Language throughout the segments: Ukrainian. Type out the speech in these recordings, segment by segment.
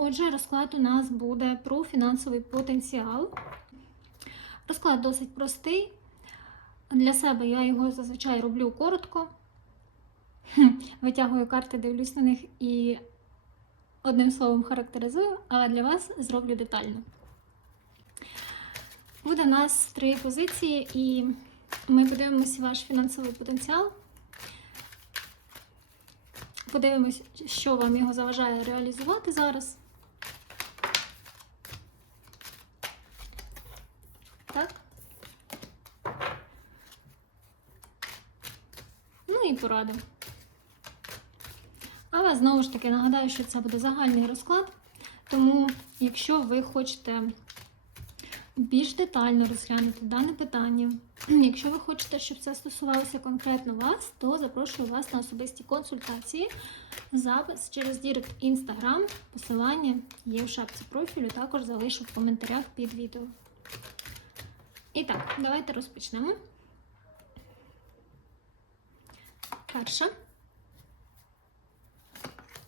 Отже, розклад у нас буде про фінансовий потенціал. Розклад досить простий. Для себе я його зазвичай роблю коротко. Витягую карти, дивлюсь на них і одним словом характеризую, але для вас зроблю детально. Буде у нас три позиції, і ми подивимося ваш фінансовий потенціал. Подивимось, що вам його заважає реалізувати зараз. Так. Ну і поради. Але знову ж таки нагадаю, що це буде загальний розклад. Тому, якщо ви хочете більш детально розглянути дане питання, якщо ви хочете, щоб це стосувалося конкретно вас, то запрошую вас на особисті консультації. Запис через Дірект Instagram. Посилання є в шапці профілю, також залишу в коментарях під відео. І так, давайте розпочнемо. Перша,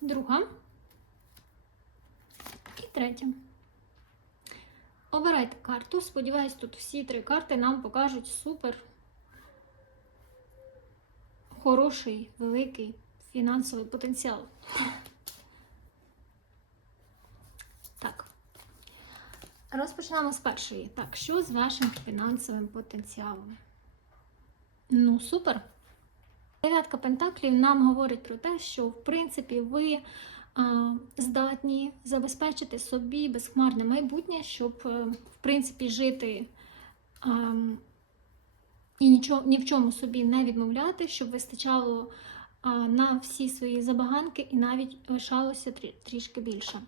друга і третя. Обирайте карту. Сподіваюсь, тут всі три карти нам покажуть супер хороший, великий фінансовий потенціал. Так. Розпочнемо з першої. Так, що з вашим фінансовим потенціалом? Ну, супер. Дев'ятка Пентаклів нам говорить про те, що в принципі ви а, здатні забезпечити собі безхмарне майбутнє, щоб е, в принципі жити а, і нічого, ні в чому собі не відмовляти, щоб вистачало а, на всі свої забаганки і навіть лишалося трі, трішки більше.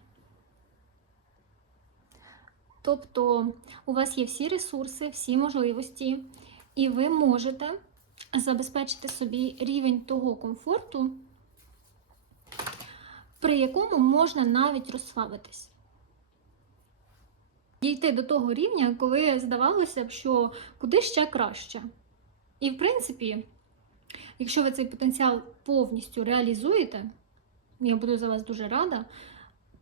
Тобто у вас є всі ресурси, всі можливості, і ви можете забезпечити собі рівень того комфорту, при якому можна навіть розслабитись. Дійти до того рівня, коли здавалося б, що куди ще краще. І, в принципі, якщо ви цей потенціал повністю реалізуєте, я буду за вас дуже рада,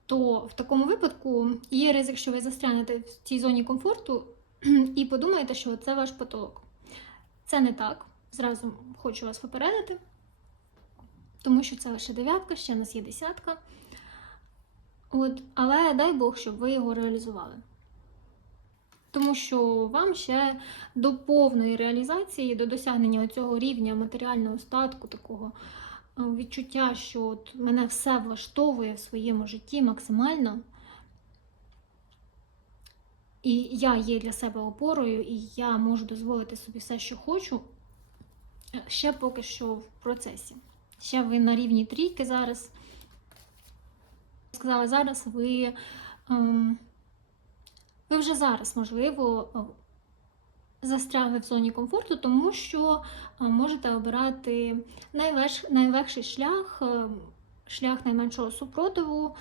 то в такому випадку є ризик, що ви застрянете в цій зоні комфорту і подумаєте, що це ваш потолок. Це не так. Зразу хочу вас попередити, тому що це лише дев'ятка, ще в нас є десятка. От, Але дай Бог, щоб ви його реалізували. Тому що вам ще до повної реалізації, до досягнення цього рівня матеріального статку, такого е, відчуття, що от мене все влаштовує в своєму житті максимально. І я є для себе опорою, і я можу дозволити собі все, що хочу. Ще поки що в процесі. Ще ви на рівні трійки зараз. Сказала, зараз ви, ем, ви вже зараз, можливо, застрягли в зоні комфорту, тому що е, можете обирати найлег, найлегший шлях, е, шлях найменшого супротиву,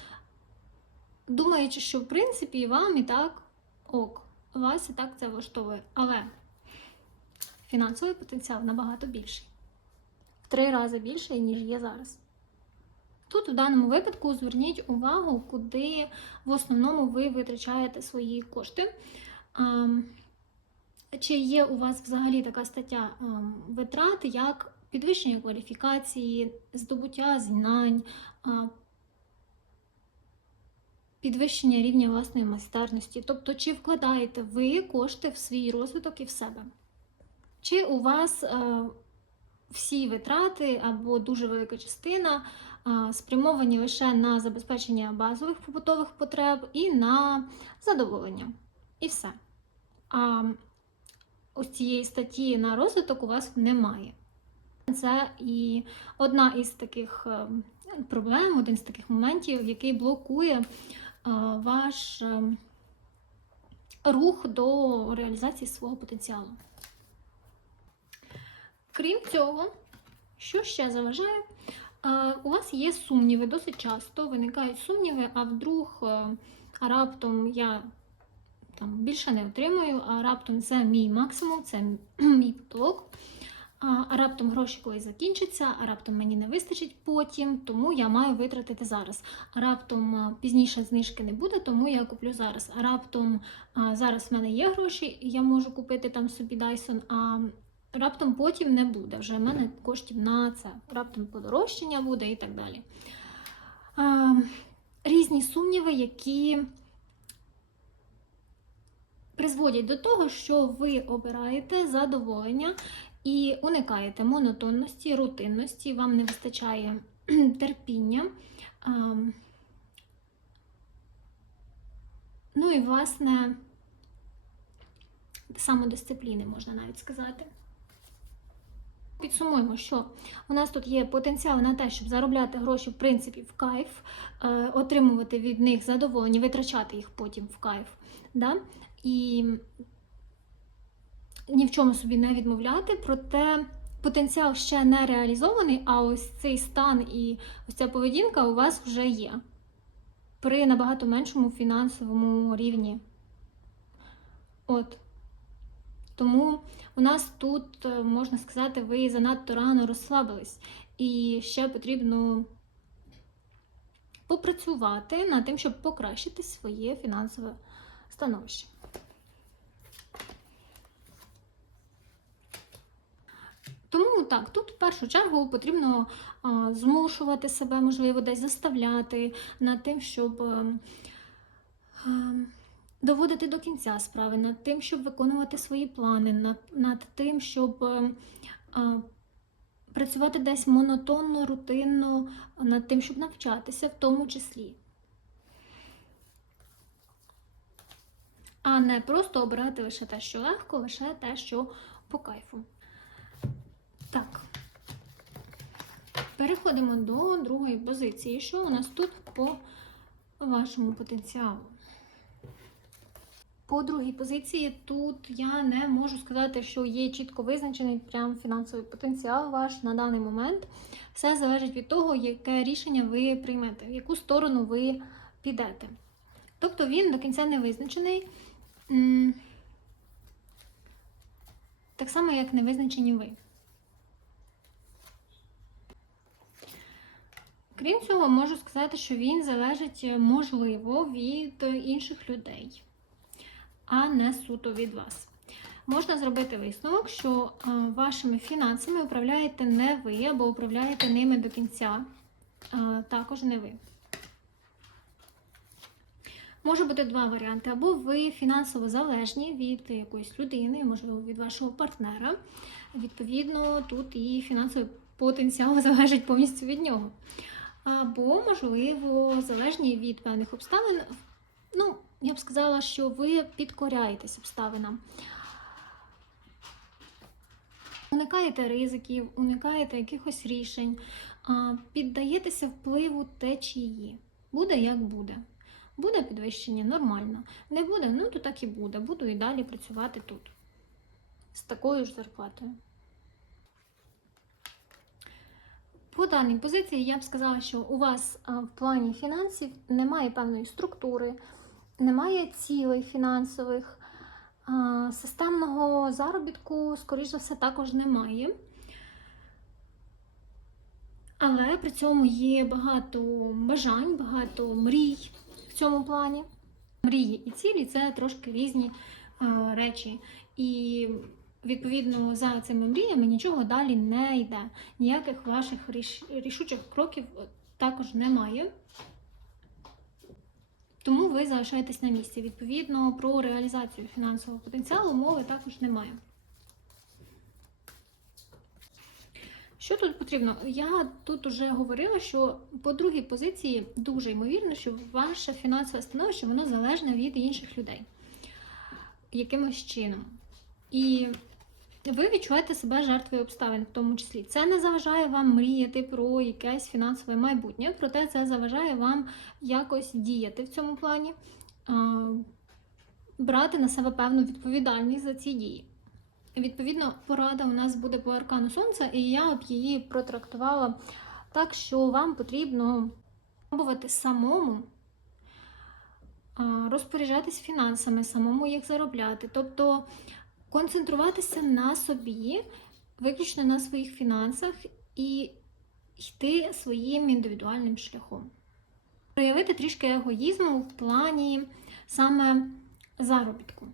думаючи, що в принципі вам і так ок, вас і так це влаштовує. Але фінансовий потенціал набагато більший. В три рази більший, ніж є зараз. Тут, в даному випадку, зверніть увагу, куди в основному ви витрачаєте свої кошти. Чи є у вас взагалі така стаття витрат, як підвищення кваліфікації, здобуття знань, підвищення рівня власної майстерності? Тобто, чи вкладаєте ви кошти в свій розвиток і в себе? Чи у вас е, всі витрати або дуже велика частина е, спрямовані лише на забезпечення базових побутових потреб і на задоволення? І все. А ось цієї статті на розвиток у вас немає. Це і одна із таких е, проблем, один з таких моментів, який блокує ваш рух до реалізації свого потенціалу. Крім цього, що ще заважає? У вас є сумніви, досить часто виникають сумніви, а вдруг раптом я там більше не отримую, а раптом це мій максимум, це мій потолок. А раптом гроші колись закінчаться, а раптом мені не вистачить потім, тому я маю витратити зараз. А раптом пізніше знижки не буде, тому я куплю зараз. А раптом зараз в мене є гроші, я можу купити там собі Dyson, а раптом потім не буде. Вже в мене коштів на це. Раптом подорожчання буде і так далі. Різні сумніви, які призводять до того, що ви обираєте задоволення і уникаєте монотонності, рутинності, вам не вистачає терпіння. Ну і, власне, самодисципліни, можна навіть сказати. Підсумуємо, що у нас тут є потенціал на те, щоб заробляти гроші, в принципі, в кайф, е, отримувати від них задоволення, витрачати їх потім в кайф. Да? І ні в чому собі не відмовляти, проте потенціал ще не реалізований, а ось цей стан і ось ця поведінка у вас вже є при набагато меншому фінансовому рівні. От. Тому у нас тут, е, можна сказати, ви занадто рано розслабились, і ще потрібно попрацювати над тим, щоб покращити своє фінансове становище. Тому так, тут в першу чергу потрібно змушувати себе, можливо, десь заставляти над тим, щоб а, а, доводити до кінця справи, над тим, щоб виконувати свої плани, над, над тим, щоб а, а, працювати десь монотонно, рутинно, над тим, щоб навчатися в тому числі. А не просто обирати лише те, що легко, лише те, що по кайфу. Так. Переходимо до другої позиції. Що у нас тут по вашому потенціалу? По другій позиції тут я не можу сказати, що є чітко визначений прям фінансовий потенціал ваш на даний момент. Все залежить від того, яке рішення ви приймете, в яку сторону ви підете. Тобто він до кінця не визначений. Так само, як не визначені ви. Крім цього, можу сказати, що він залежить, е, можливо, від інших людей, а не суто від вас. Можна зробити висновок, що е, вашими фінансами управляєте не ви, або управляєте ними до кінця, е, також не ви. Може бути два варіанти. Або ви фінансово залежні від якоїсь людини, можливо, від вашого партнера. Відповідно, тут і фінансовий потенціал залежить повністю від нього. Або, можливо, залежні від певних обставин. Ну, я б сказала, що ви підкоряєтесь обставинам. Уникаєте ризиків, уникаєте якихось рішень, піддаєтеся впливу течії. Буде як буде. Буде підвищення нормально. Не буде, ну то так і буде. Буду і далі працювати тут. З такою ж зарплатою. По даній позиції я б сказала, що у вас в плані фінансів немає певної структури, немає цілей фінансових, системного заробітку, скоріш за все, також немає. Але при цьому є багато бажань, багато мрій в цьому плані. Мрії і цілі це трошки різні речі. І відповідно за цими мріями нічого далі не йде. Ніяких ваших рішучих кроків також немає. Тому ви залишаєтесь на місці. Відповідно, про реалізацію фінансового потенціалу мови також немає. Що тут потрібно? Я тут вже говорила, що по другій позиції дуже ймовірно, що ваше фінансове становище воно залежне від інших людей якимось чином. І ви відчуваєте себе жертвою обставин, в тому числі. Це не заважає вам мріяти про якесь фінансове майбутнє, проте це заважає вам якось діяти в цьому плані, брати на себе певну відповідальність за ці дії. Відповідно, порада у нас буде по аркану сонця, і я б її протрактувала так, що вам потрібно пробувати самому розпоряджатись фінансами, самому їх заробляти. Тобто концентруватися на собі, виключно на своїх фінансах і йти своїм індивідуальним шляхом. Проявити трішки егоїзму в плані саме заробітку,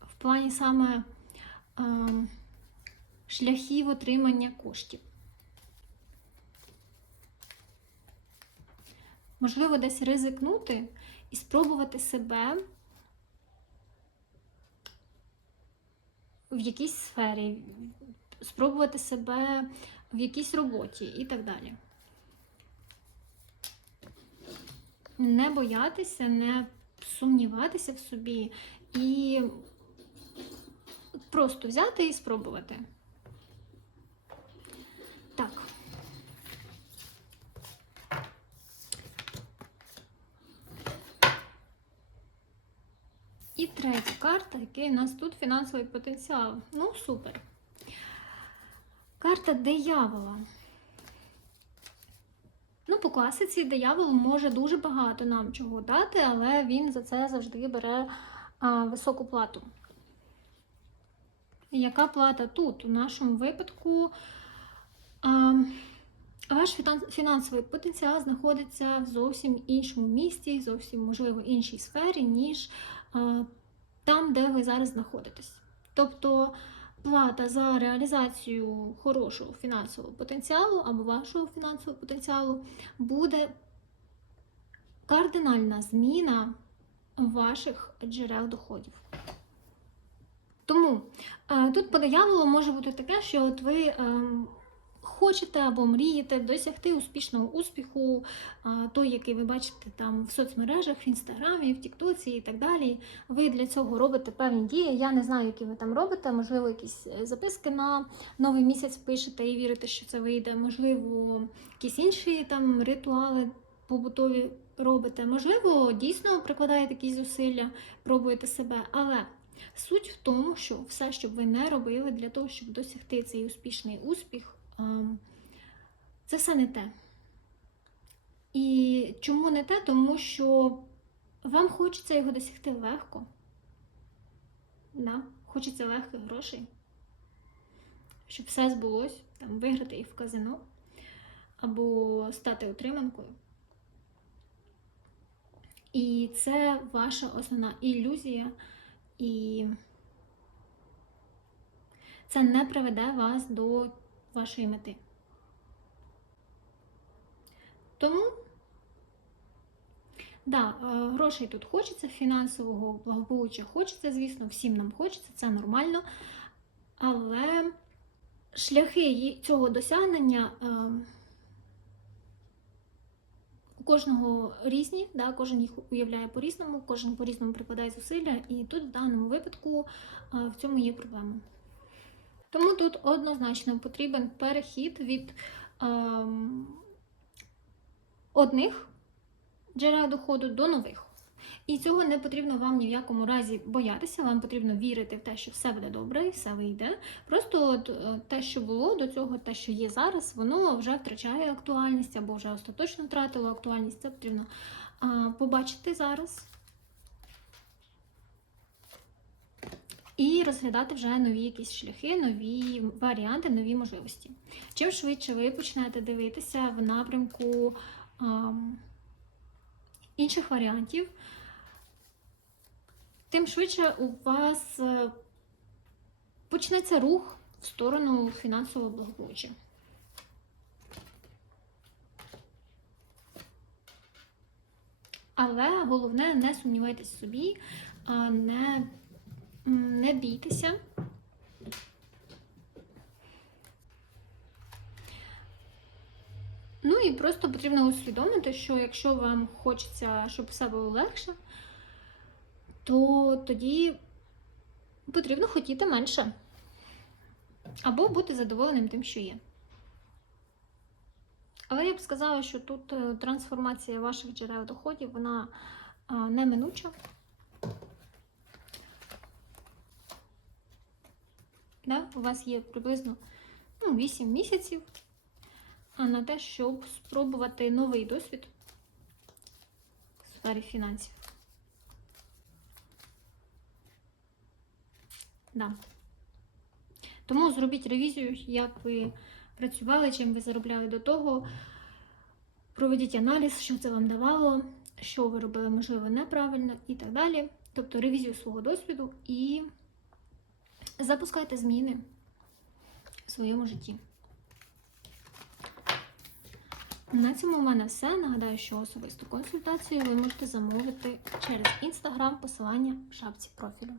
в плані саме е, шляхів отримання коштів. Можливо, десь ризикнути і спробувати себе в якійсь сфері, спробувати себе в якійсь роботі і так далі. Не боятися, не сумніватися в собі і просто взяти і спробувати. Так. І третя карта, який у нас тут фінансовий потенціал. Ну, супер. Карта диявола. Ну, по класиці диявол може дуже багато нам чого дати, але він за це завжди бере а, високу плату. Яка плата тут? У нашому випадку а, ваш фінансовий потенціал знаходиться в зовсім іншому місці, зовсім, можливо, іншій сфері, ніж а, там, де ви зараз знаходитесь. Тобто плата за реалізацію хорошого фінансового потенціалу або вашого фінансового потенціалу буде кардинальна зміна ваших джерел доходів. Тому е, тут по дияволу може бути таке, що от ви ем, хочете або мрієте досягти успішного успіху, той, який ви бачите там в соцмережах, в інстаграмі, в Тіктоці і так далі. Ви для цього робите певні дії. Я не знаю, які ви там робите. Можливо, якісь е, записки на новий місяць пишете і вірите, що це вийде. Можливо, якісь інші там ритуали побутові робите. Можливо, дійсно прикладаєте якісь зусилля, пробуєте себе. Але суть в тому, що все, що ви не робили для того, щоб досягти цей успішний успіх, це все не те. І чому не те? Тому що вам хочеться його досягти легко. Да? Хочеться легких грошей. Щоб все збулось, там, виграти їх в казино або стати отриманкою. І це ваша основна ілюзія, і це не приведе вас до вашої мети. Тому, да, е, грошей тут хочеться, фінансового благополуччя хочеться, звісно, всім нам хочеться, це нормально. Але шляхи цього досягнення е, у кожного різні, да, кожен їх уявляє по-різному, кожен по-різному прикладає зусилля, і тут в даному випадку е, в цьому є проблема. Тому тут однозначно потрібен перехід від ем, одних джерел доходу до нових. І цього не потрібно вам ні в якому разі боятися, вам потрібно вірити в те, що все буде добре і все вийде. Просто от, е, те, що було до цього, те, що є зараз, воно вже втрачає актуальність або вже остаточно втратило актуальність. Це потрібно а, побачити зараз. І розглядати вже нові якісь шляхи, нові варіанти, нові можливості. Чим швидше ви почнете дивитися в напрямку ам, інших варіантів, тим швидше у вас е, почнеться рух в сторону фінансового благополуччя. Але головне не сумнівайтесь в собі, не, не бійтеся. Ну і просто потрібно усвідомити, що якщо вам хочеться, щоб все було легше, то тоді потрібно хотіти менше. Або бути задоволеним тим, що є. Але я б сказала, що тут е, трансформація ваших джерел доходів, вона неминуча. Да? У вас є приблизно ну, 8 місяців на те, щоб спробувати новий досвід в сфері фінансів. Да. Тому зробіть ревізію, як ви працювали, чим ви заробляли до того. Проведіть аналіз, що це вам давало, що ви робили, можливо, неправильно і так далі. Тобто ревізію свого досвіду і запускайте зміни в своєму житті. На цьому в мене все. Нагадаю, що особисту консультацію ви можете замовити через інстаграм, посилання в шапці профілю.